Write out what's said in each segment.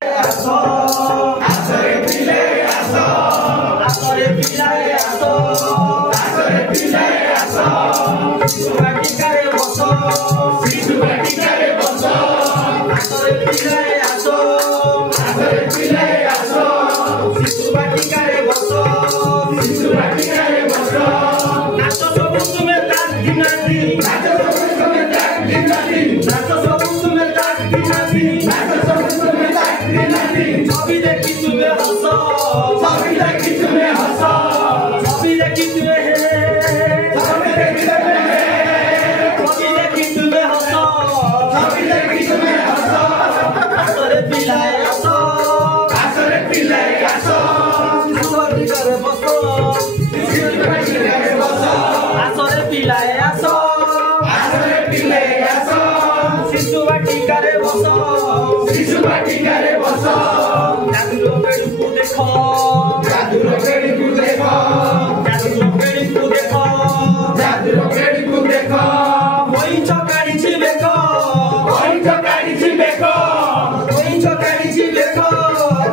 आसो आसरे पिले आसो आसरे पिलाए आसो आसरे पिलाए आसो सुबाटिकारे बसो सुबाटिकारे बसो आसरे पिलाए आसो आसरे पिलाए आसो सुबाटिकारे बसो सुबाटिकारे बसो नाचो सब तुमे ताक दिनाती नाचो सब तुमे ताक दिनाती नाचो सब तुमे ताक दिनाती नाचो सब तुमे ताक दिनाती छवि देखी तुम्हें हंसो छवि देखी तुम्हें हंसो छवि देखी तुम्हें छवि देखी तुम्हें छवि देखी तुम्हें हंसो छवि देखी तुम्हें हंसो आसरे पिलाए आसो आसरे पिलाए आसो सुबाटिकारे बसो सुबाटिकारे बसो आसरे पिलाए आसो आसरे पिलाए आसो सुबाटिकारे बसो सुबाटिकारे बसो जादुरो बेड़ीकु देखो जादुरो बेड़ीकु देखो जादुरो बेड़ीकु देखो जादुरो बेड़ीकु देखो कोई चकाड़ी छी देखो कोई चकाड़ी छी देखो कोई चकाड़ी छी देखो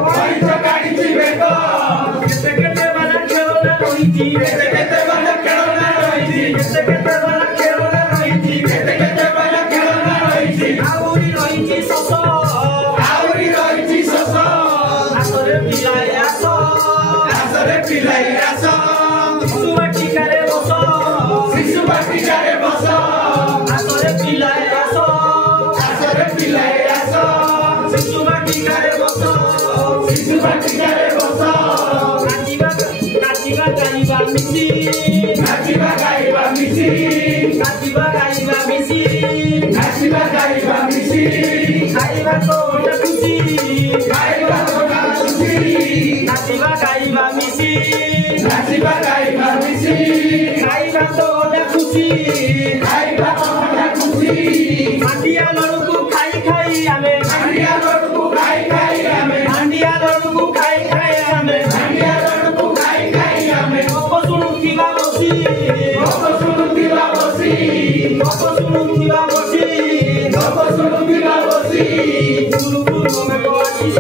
कोई चकाड़ी छी देखो केते केते वाला खेलना रहिती केते केते वाला खेलना रहिती केते केते वाला खेलना रहिती केते केते वाला खेलना रहिती आउरी रहिती ससो आउरी रहिती ससो आसरे पिलाए आसो आसरे पिलाए आसो सुबाटिकारे बसो सुबाटिकारे बसो आसरे पिलाए आसो आसरे पिलाए आसो सुबाटिकारे बसो सुबाटिकारे बसो नाचिबा नाचिबा गाइबा मिसी नाचिबा गाइबा मिसी नाचिबा गाइबा मिसी नाचिबा गाइबा मिसी खाइबा तो ना खुशी खाइबा तो ना खुशी नाचिबा गाइबा मिसी नाचिबा गाइबा मिसी खाइबा तो ना खुशी खाइबा तो ना खुशी मांडिया लड़को खाई खाई आमे मांडिया लड़को खाई खाई आमे मांडिया लड़को खाई खाई आमे मांडिया लड़को खाई खाई आमे गप सुनुथिबा बसी गप सुनुथिबा बसी गप सुनुथिबा बसी गप सुनुथिबा बसी गुरु गुरु में को आशीष